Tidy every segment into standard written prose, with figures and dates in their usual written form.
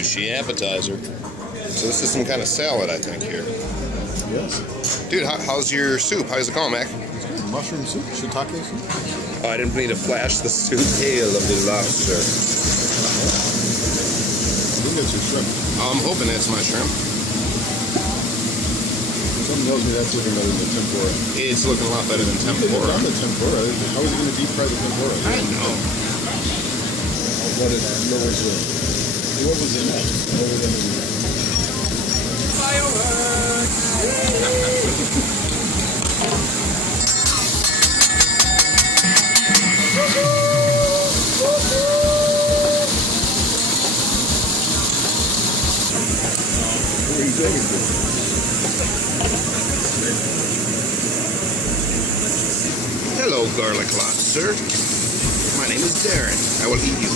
sushi appetizer. So this is some kind of salad, I think, here. Yes. Dude, how's your soup? How's it going, Mac? It's good. Mushroom soup, shiitake soup. Oh, I didn't mean to flash the soup. Hail of the lobster. I think that's your shrimp. I'm hoping that's my shrimp. Something tells me that's looking better than tempura. It's looking a lot better than tempura. It's not the tempura. How is it going to deep fry the tempura? I know. What was in that? What are you taking for? Hello, garlic lobster. My name is Darren. I will eat you.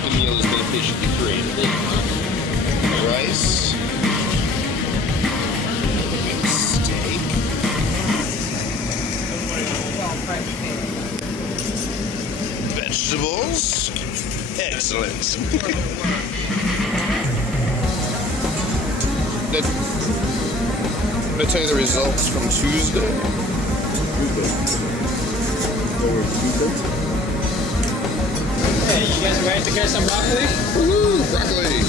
The meal has been officially created. Rice. Steak. Vegetables. Excellent. Did I tell you the results from Tuesday? Hey, you guys ready to get some broccoli? Woohoo! Broccoli!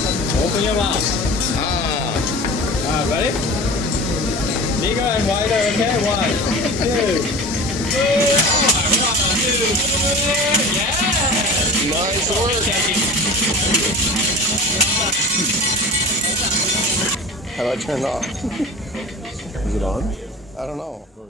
Open your mouth. Ready? Bigger and wider, okay? 1, 2. Yeah! Nice work! How do I turn it off? Is it on? I don't know.